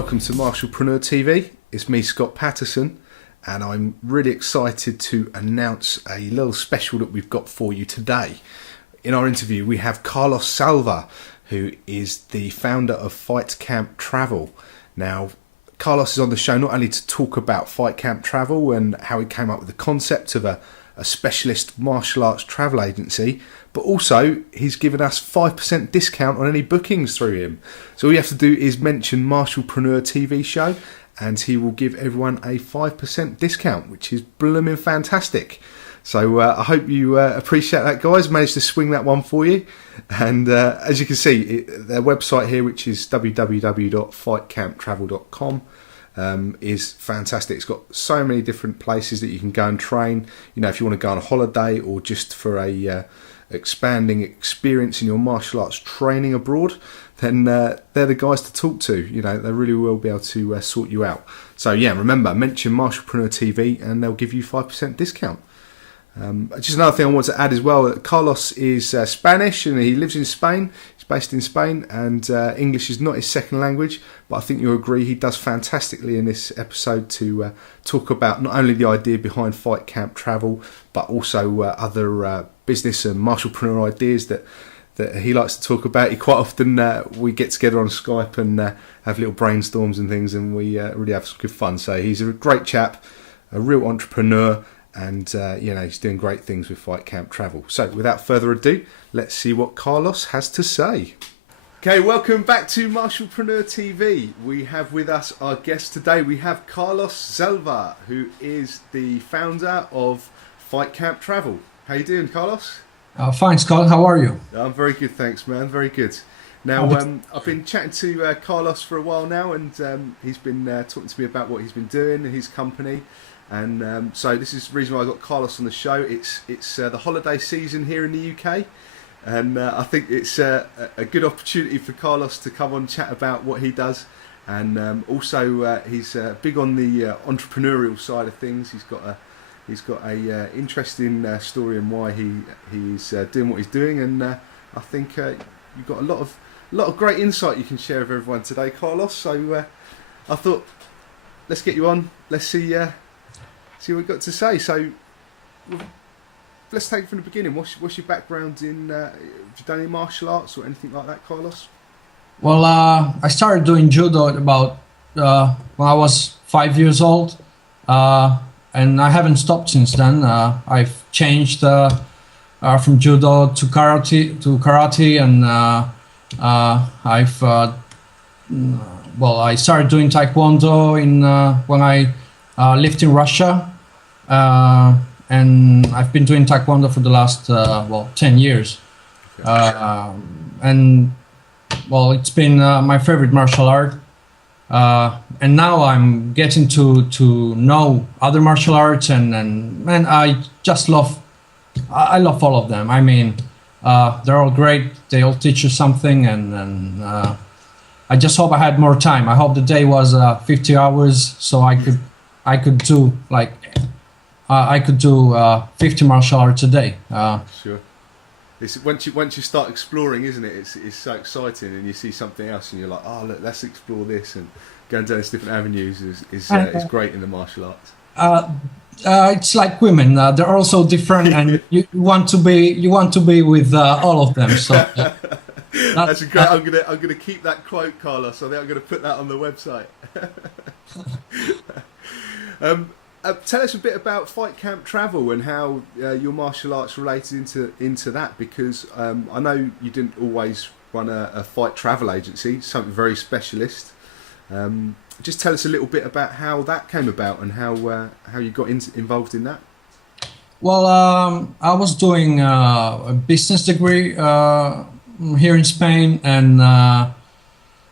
welcome to Martialpreneur TV. It's me, Scott Patterson, and I'm really excited to announce a little special that we've got for you today. In our interview, we have Carlos Salva, who is the founder of Fight Camp Travel. Now, Carlos is on the show not only to talk about Fight Camp Travel and how he came up with the concept of a specialist martial arts travel agency, but also he's given us 5% discount on any bookings through him. So all you have to do is mention Martialpreneur TV show and he will give everyone a 5% discount, which is blooming fantastic. So I hope you appreciate that, guys. Managed to swing that one for you. And as you can see, their website here, which is www.fightcamptravel.com, is fantastic. It's got so many different places that you can go and train. You know, if you want to go on a holiday or just for a expanding experience in your martial arts training abroad, then they're the guys to talk to. You know, they really will be able to sort you out. So yeah, remember, mention Martialpreneur TV and they'll give you 5% discount. Just another thing I want to add as well, Carlos is Spanish and he lives in Spain. He's based in Spain, and English is not his second language, but I think you'll agree he does fantastically in this episode to talk about not only the idea behind Fight Camp Travel, but also other business and martialpreneur ideas that he likes to talk about. He quite often, we get together on Skype and have little brainstorms and things, and we really have some good fun. So he's a great chap, a real entrepreneur, and you know, he's doing great things with Fight Camp Travel. So without further ado, let's see what Carlos has to say. Okay, welcome back to Martialpreneur TV. We have with us our guest today. We have Carlos Salva, who is the founder of Fight Camp Travel. How you doing, Carlos? Fine, Scott. How are you? I'm very good, thanks, man. Very good. Now, I've been chatting to Carlos for a while now, and he's been talking to me about what he's been doing in his company. And so this is the reason why I got Carlos on the show. It's the holiday season here in the UK, and I think it's a good opportunity for Carlos to come on and chat about what he does. And also he's big on the entrepreneurial side of things. He's got a interesting story in why he's doing what he's doing, and I think you've got a lot of great insight you can share with everyone today, Carlos. So I thought, let's get you on. Let's see what we've got to say. So let's take it from the beginning. What's your background in? Have you done any martial arts or anything like that, Carlos? Well, I started doing judo at about when I was 5 years old, and I haven't stopped since then. I've changed from judo to karate, and I started doing taekwondo when I lived in Russia. And I've been doing taekwondo for the last 10 years, and it's been my favorite martial art. And now I'm getting to know other martial arts, and I just love all of them. I mean, they're all great. They all teach you something, and I just hope I had more time. I hope the day was 50 hours, so I could do 50 martial arts a day. Sure. It's, once you start exploring, isn't it? It's so exciting, and you see something else, and you're like, oh, look, let's explore this, and going down these different avenues is great in the martial arts. It's like women; they're also different, and you want to be with all of them. So that's great. I'm gonna keep that quote, Carlos. I think I'm gonna put that on the website. Tell us a bit about Fight Camp Travel and how your martial arts related into that, because I know you didn't always run a fight travel agency, something very specialist. Just tell us a little bit about how that came about and how you got involved in that. Well, I was doing a business degree here in Spain, and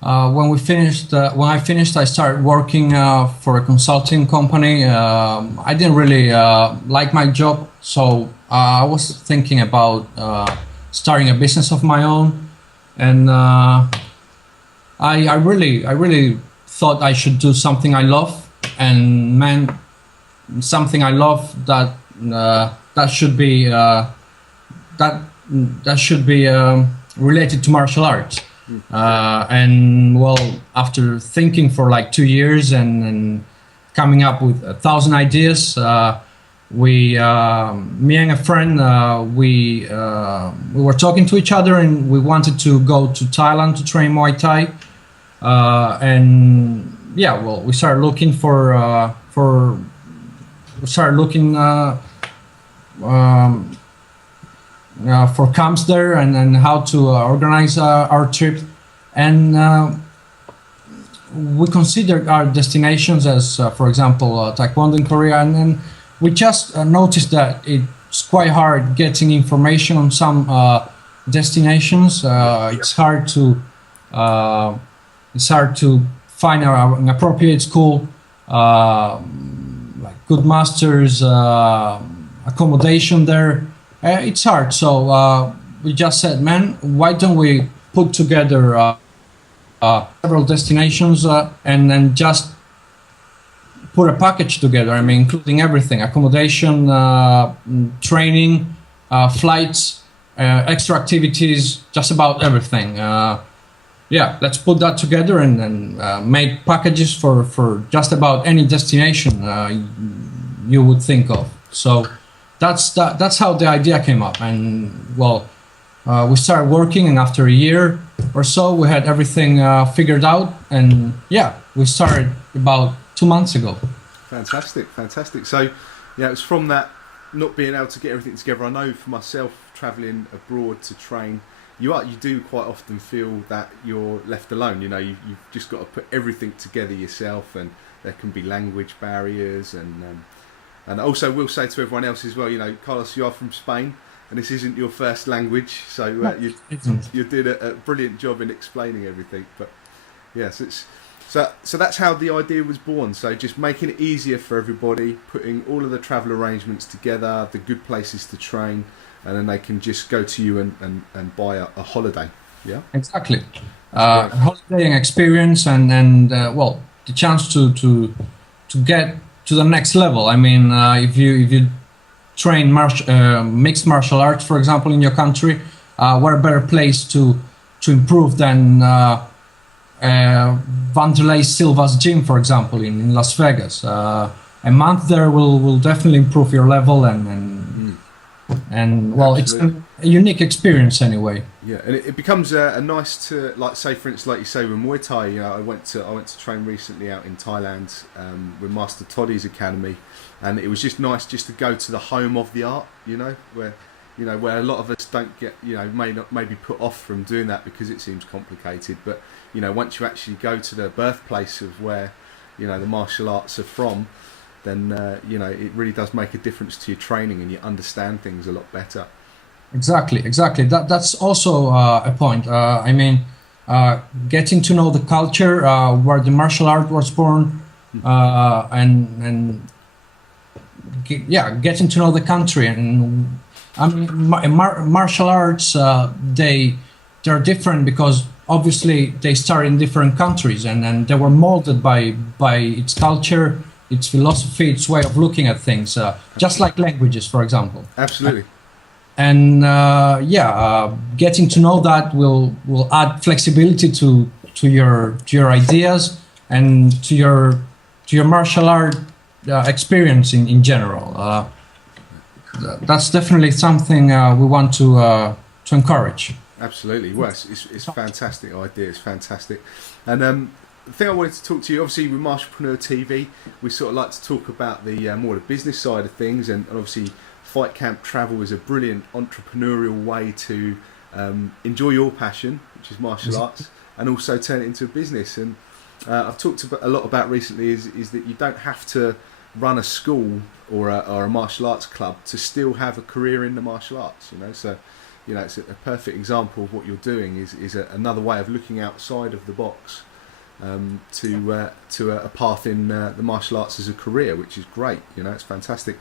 when I finished, I started working for a consulting company. I didn't really like my job, so I was thinking about starting a business of my own, and I really thought I should do something I love, and something I love that should be related to martial arts. And well, after thinking for like 2 years and coming up with 1,000 ideas, me and a friend, we were talking to each other, and we wanted to go to Thailand to train Muay Thai. And yeah, well, we started looking for camps there, and how to organize our trip. And we considered our destinations as, for example, Taekwondo in Korea, and then we just noticed that it's quite hard getting information on some destinations. It's hard to find an appropriate school, like good masters, accommodation there. It's hard, so we just said, man, why don't we put together several destinations and then just put a package together. I mean, including everything: accommodation, training, flights, extra activities, just about everything. Yeah, let's put that together and make packages for just about any destination you would think of. So that's how the idea came up. And well, we started working, and after a year or so, we had everything figured out. And yeah, we started about 2 months ago. Fantastic. So, yeah, it's from that not being able to get everything together. I know for myself, travelling abroad to train, you do quite often feel that you're left alone. You know, you've just got to put everything together yourself, and there can be language barriers. And also, we'll say to everyone else as well, you know, Carlos, you are from Spain, and this isn't your first language, so you're doing a brilliant job in explaining everything. But yes, so that's how the idea was born. So just making it easier for everybody, putting all of the travel arrangements together, the good places to train, and then they can just go to you and buy a holiday. Yeah, exactly. A holidaying experience, and well, the chance to get to the next level. I mean, if you train mixed martial arts, for example, in your country, what a better place to improve than Vanderlei Silva's gym, for example, in Las Vegas. A month there will definitely improve your level, and well, absolutely. It's a unique experience anyway. Yeah, and it becomes a nice to, like, say for instance, like you say with Muay Thai. You know, I went to train recently out in Thailand with Master Toddy's academy, and it was just nice just to go to the home of the art. You know, where a lot of us don't get, maybe put off from doing that because it seems complicated. But once you actually go to the birthplace of where the martial arts are from, then it really does make a difference to your training, and you understand things a lot better. Exactly. That's also a point. I mean, getting to know the culture where the martial art was born, and getting to know the country. And I mean, martial arts they're different because obviously they start in different countries, and they were molded by its culture, its philosophy, its way of looking at things, just like languages, for example. Absolutely. And getting to know that will add flexibility to your ideas and to your martial art experience in general. That's definitely something we want to encourage. Absolutely. Well, it's a fantastic idea. It's fantastic. And the thing I wanted to talk to you, obviously with Martialpreneur TV, we sort of like to talk about the more the business side of things, and obviously Fight Camp Travel is a brilliant entrepreneurial way to enjoy your passion, which is martial arts, and also turn it into a business. And I've talked a lot about recently is that you don't have to run a school or a martial arts club to still have a career in the martial arts. So it's a perfect example of what you're doing is another way of looking outside of the box to a path in the martial arts as a career, which is great. It's fantastic.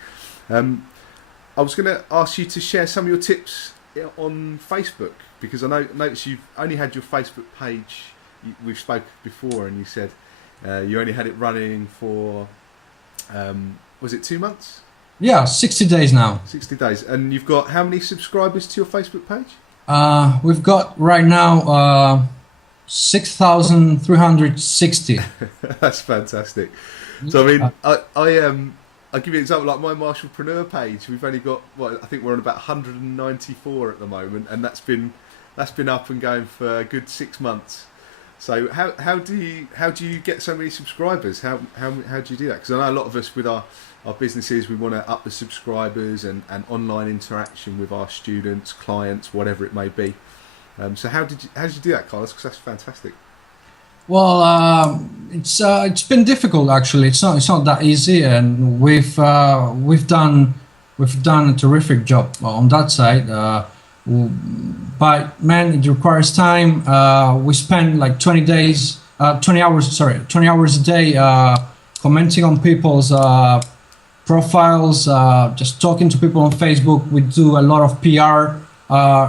I was going to ask you to share some of your tips on Facebook, because I noticed you've only had your Facebook page. We've spoken before, and you said you only had it running for was it 2 months? Yeah, 60 days now. 60 days. And you've got how many subscribers to your Facebook page? We've got right now 6,360. That's fantastic. So I mean, I'll give you an example. Like my Marshallpreneur page, we've only got, well, I think we're on about 194 at the moment, and that's been up and going for a good 6 months. So how do you get so many subscribers? How do you do that? Because I know a lot of us with our businesses, we want to up the subscribers and online interaction with our students, clients, whatever it may be. So how did you do that, Carlos? Because that's fantastic. Well, it's been difficult actually. It's not that easy, and we've done a terrific job on that side. But man, it requires time. We spend like 20 hours a day commenting on people's profiles, just talking to people on Facebook. We do a lot of PR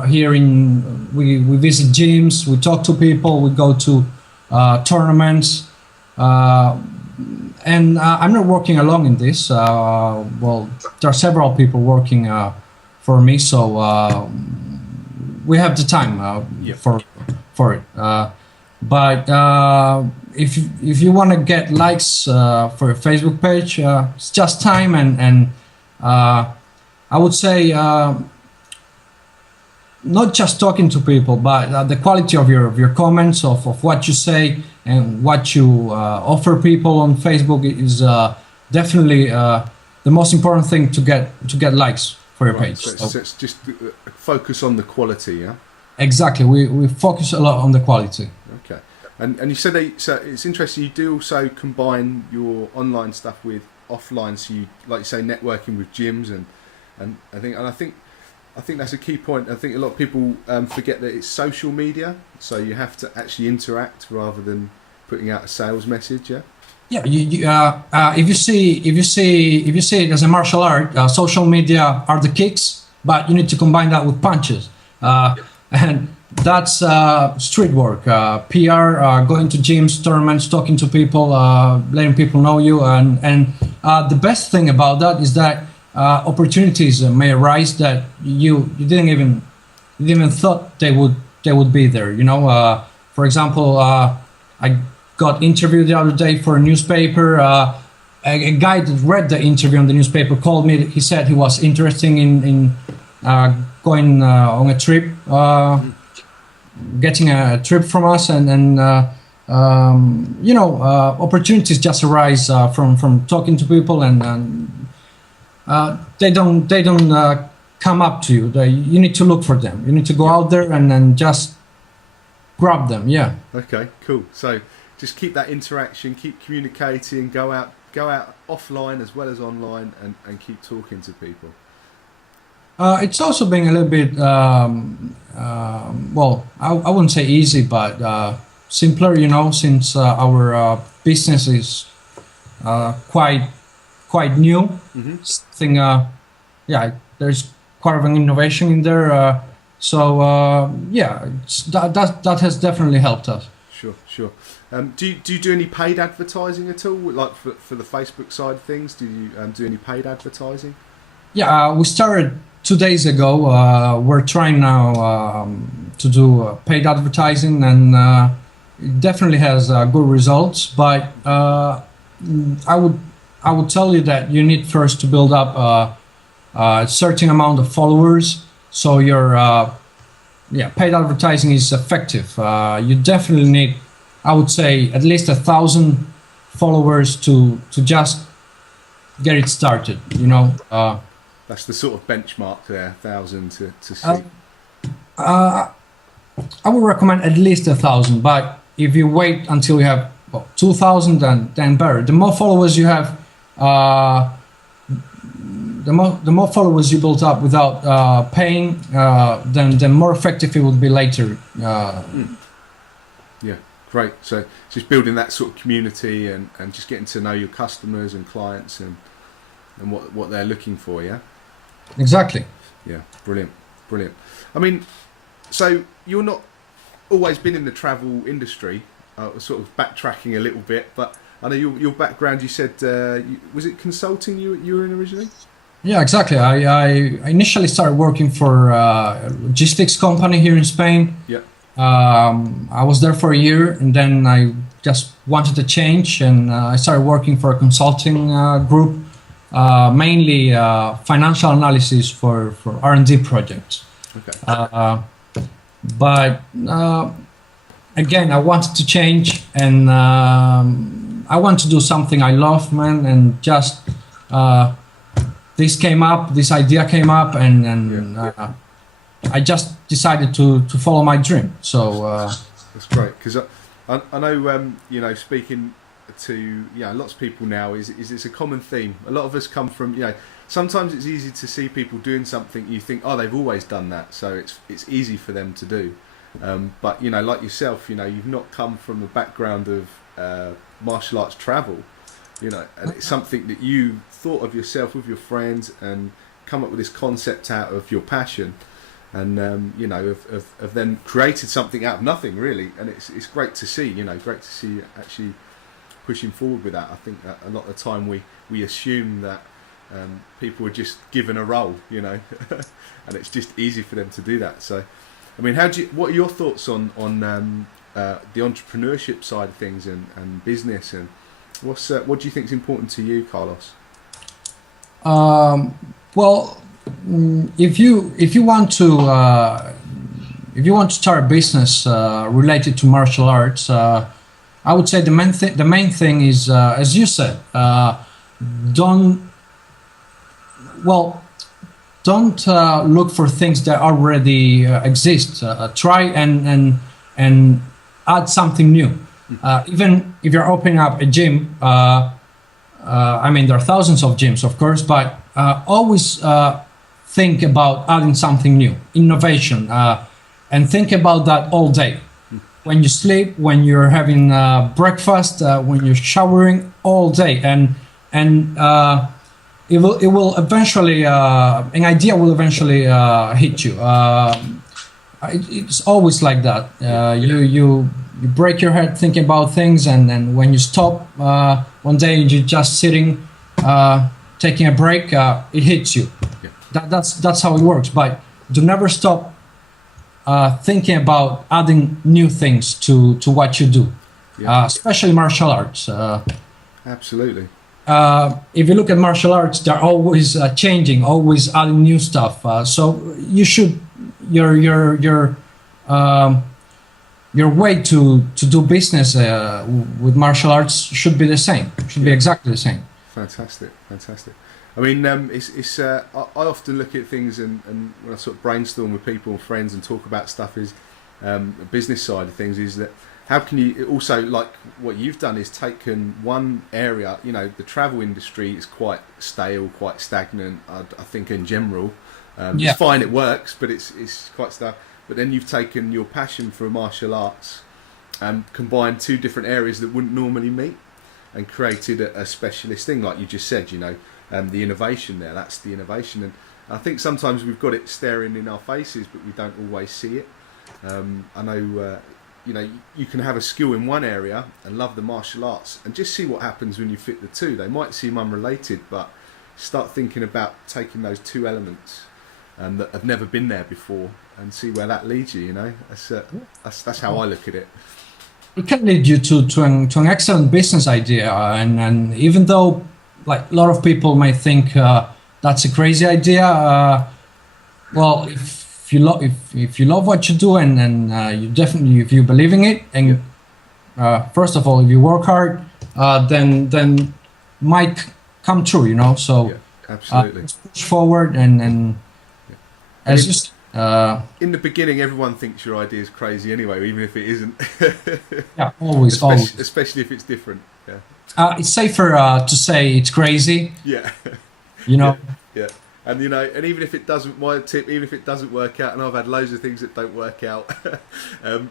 here we visit gyms, we talk to people, we go to tournaments, and I'm not working alone in this. Well, there are several people working for me, so we have the time for it. But if you want to get likes for a Facebook page, it's just time and I would say not just talking to people, but the quality of your comments, of what you say and what you offer people on Facebook is definitely the most important thing to get likes for your page. So it's just focus on the quality, yeah? Exactly. We focus a lot on the quality. Okay. And you said so it's interesting, you do also combine your online stuff with offline, so you, like you say, networking with gyms and I think that's a key point. I think a lot of people forget that it's social media, so you have to actually interact rather than putting out a sales message. Yeah. Yeah. If you see it as a martial art, social media are the kicks, but you need to combine that with punches, and that's street work, PR, going to gyms, tournaments, talking to people, letting people know you, and the best thing about that is that opportunities may arise that you didn't even thought they would be there. You know, for example, I got interviewed the other day for a newspaper. A guy that read the interview on the newspaper called me. He said he was interested in going on a trip, getting a trip from us, and opportunities just arise from talking to people and. They don't come up to you. You need to look for them. You need to go out there and then just grab them. Yeah. Okay. Cool. So just keep that interaction, keep communicating, go out offline as well as online, and keep talking to people. It's also been a little bit well, I wouldn't say easy, but simpler. You know, since our business is quite new. Mm-hmm. Thing, there's quite of an innovation in there. That has definitely helped us. Sure. Do you do any paid advertising at all, like for the Facebook side of things? Do you do any paid advertising? Yeah, we started 2 days ago. We're trying now to do paid advertising, and it definitely has good results. But I would tell you that you need first to build up a certain amount of followers, so your paid advertising is effective. You definitely need, I would say, at least 1,000 followers to just get it started. You know. That's the sort of benchmark there, 1,000 to see. I would recommend at least 1,000, but if you wait until you have 2,000, then better. The more followers you have. The more followers you build up without paying, then more effective it would be later. Yeah, great. So just building that sort of community and just getting to know your customers and clients and what they're looking for. Yeah. Exactly. Yeah, brilliant. I mean, so you're not always been in the travel industry. Sort of backtracking a little bit, but. I know your background. You said was it consulting you were in originally? Yeah, exactly. I initially started working for a logistics company here in Spain. Yeah. I was there for a year, and then I just wanted to change, and I started working for a consulting group, mainly financial analysis for R&D projects. Okay. But again, I wanted to change, and I want to do something I love, man, and just this idea came up, and I just decided to follow my dream. So that's great, because I know speaking to lots of people now is it's a common theme. A lot of us come from sometimes it's easy to see people doing something you think, oh, they've always done that, so it's easy for them to do. But like yourself, you've not come from a background of martial arts travel, and it's something that you thought of yourself with your friends and come up with this concept out of your passion, and have then created something out of nothing, really. And it's great to see, great to see you actually pushing forward with that. I think that a lot of the time we assume that people are just given a role, and it's just easy for them to do that. So, I mean, what are your thoughts on the entrepreneurship side of things and business, and what do you think is important to you, Carlos? Well, if you want to start a business related to martial arts, I would say the main thing is, as you said, don't look for things that already exist. Try and add something new. Even if you're opening up a gym, I mean, there are thousands of gyms, of course, but always think about adding something new, innovation, and think about that all day. When you sleep, when you're having breakfast, when you're showering, all day, and it will eventually an idea will eventually hit you. It's always like that. You break your head thinking about things, and then when you stop one day and you're just sitting, taking a break, it hits you. Yeah. That's how it works. But do never stop thinking about adding new things to what you do, especially martial arts. Absolutely. If you look at martial arts, they're always changing, always adding new stuff. So you should your way to do business with martial arts should be the same. Should be exactly the same. Fantastic. I mean, it's I often look at things and when I sort of brainstorm with people and friends and talk about stuff is the business side of things is that how can you also, like what you've done is taken one area, the travel industry is quite stale, quite stagnant, I think in general. It's fine, it works, but it's quite stale. But then you've taken your passion for martial arts and combined two different areas that wouldn't normally meet and created a specialist thing, like you just said, the innovation there, that's the innovation. And I think sometimes we've got it staring in our faces, but we don't always see it. I know, you can have a skill in one area and love the martial arts and just see what happens when you fit the two. They might seem unrelated, but start thinking about taking those two elements that have never been there before and see where that leads you. That's how I look at it. It can lead you to an excellent business idea, and even though like a lot of people may think that's a crazy idea, well, if you love what you do and you definitely, if you believe in it, and first of all, if you work hard, then might come true, So absolutely, push forward and as just. In the beginning, everyone thinks your idea is crazy anyway, even if it isn't. Yeah, always, especially if it's different. Yeah. It's safer to say it's crazy. Yeah. Yeah. And and even if it doesn't, my tip, even if it doesn't work out, and I've had loads of things that don't work out,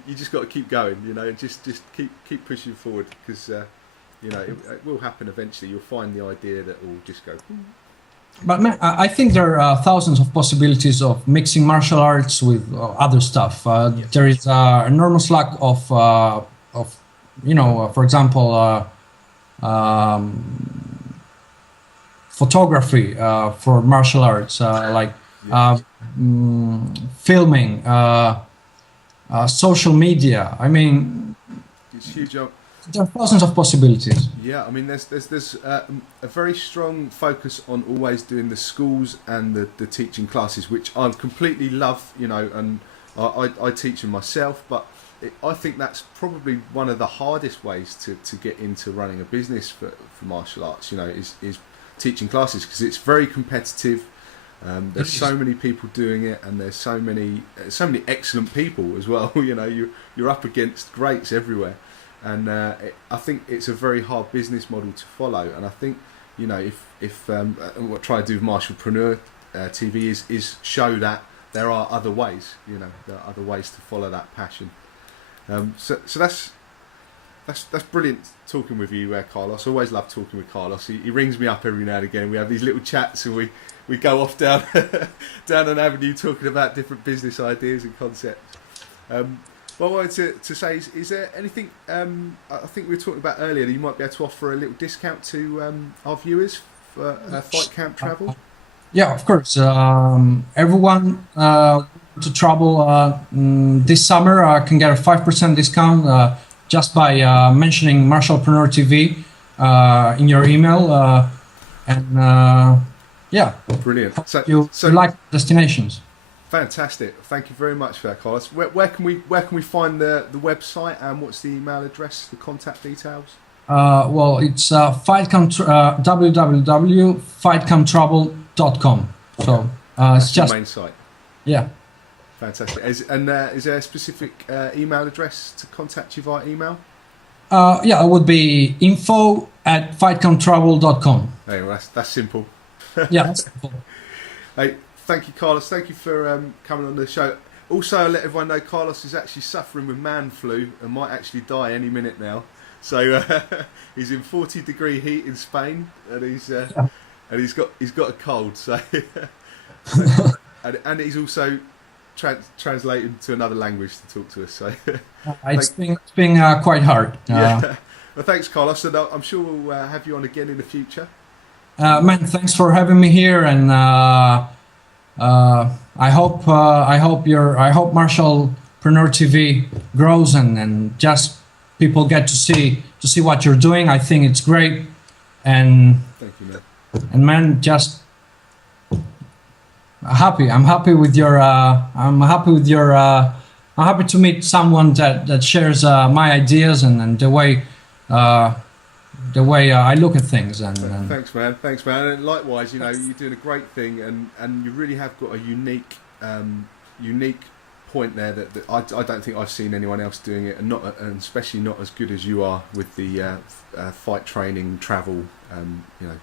you just got to keep going. Just keep pushing forward because it will happen eventually. You'll find the idea that will just go. But man, I think there are thousands of possibilities of mixing martial arts with other stuff. There is enormous lack of for example, photography for martial arts, filming, social media. I mean, It's huge. there are thousands of possibilities. Yeah, I mean, there's a very strong focus on always doing the schools and the teaching classes, which I completely love, you know, and I teach them myself, but I think that's probably one of the hardest ways to get into running a business for martial arts, you know, is teaching classes, because it's very competitive. There's so many people doing it, and there's so many excellent people as well. You know, you're up against greats everywhere. And I think it's a very hard business model to follow. And I think, you know, if what I try to do with Martialpreneur TV is show that there are other ways. You know, there are other ways to follow that passion. So that's brilliant talking with you, Carlos. I always love talking with Carlos. He rings me up every now and again. We have these little chats, and we go off down down an avenue talking about different business ideas and concepts. What I wanted to say is there anything, I think we were talking about earlier, that you might be able to offer a little discount to our viewers for Fight Camp Travel? Yeah, of course. Everyone to travel this summer can get a 5% discount just by mentioning Martialpreneur TV in your email. Yeah. Brilliant. So you like destinations. Fantastic. Thank you very much for that, Carlos. Where can we find the website, and what's the email address, the contact details? Well, it's www.fightcamptravel.com. So it's just the main site. Yeah. Fantastic. Is there a specific email address to contact you via email? Yeah, it would be info@fightcamptravel.com. Hey, well, that's simple. Yeah, that's simple. Hey, thank you, Carlos. Thank you for coming on the show. Also, I'll let everyone know Carlos is actually suffering with man flu and might actually die any minute now. So he's in 40-degree heat in Spain, and he's got a cold. So and he's also translated to another language to talk to us. So it's been quite hard. Yeah. Well, thanks, Carlos, and I'm sure we'll have you on again in the future. Man, thanks for having me here, and I hope Martialpreneur TV grows and just people get to see what you're doing. I think it's great, and thank you, man. And man, just I'm happy with your I'm happy to meet someone that shares my ideas and the way I look at things. And thanks, man. And likewise, you know, you're doing a great thing, and you really have got a unique point there that I don't think I've seen anyone else doing it, and especially not as good as you are with the fight training, travel. You know,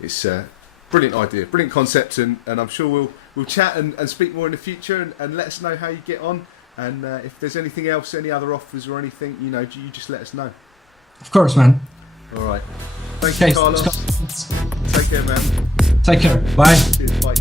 it's a brilliant idea, brilliant concept, and I'm sure we'll chat and speak more in the future, and let us know how you get on, and if there's anything else, any other offers or anything, you know, you just let us know. Of course, man. All right. Thank you, Carlos. Take care, man. Take care. Bye. Cheers. Bye.